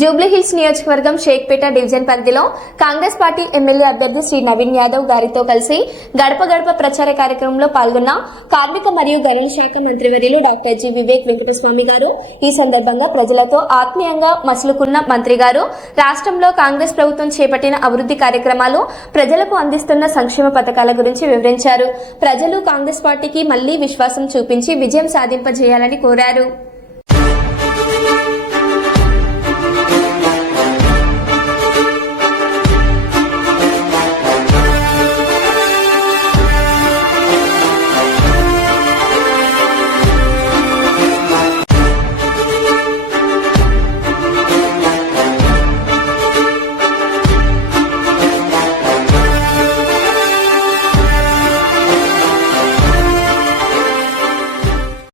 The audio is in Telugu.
జూబ్లీహిల్స్ నియోజకవర్గం షేక్పేట డివిజన్ పరిధిలో కాంగ్రెస్ పార్టీ ఎమ్మెల్యే అభ్యర్థి శ్రీ నవీన్ యాదవ్ గారితో కలిసి గడప గడప ప్రచార కార్యక్రమంలో పాల్గొన్న కార్మిక మరియు గనుల శాఖ మంత్రివర్యులు డాక్టర్ జి వివేక్ వెంకటస్వామి గారు. ఈ సందర్భంగా ప్రజలతో ఆత్మీయంగా మసులుకున్న మంత్రి గారు రాష్ట్రంలో కాంగ్రెస్ ప్రభుత్వం చేపట్టిన అభివృద్ధి కార్యక్రమాలు, ప్రజలకు అందిస్తున్న సంక్షేమ పథకాల గురించి వివరించారు. ప్రజలు కాంగ్రెస్ పార్టీకి మళ్లీ విశ్వాసం చూపించి విజయం సాధింపజేయాలని కోరారు.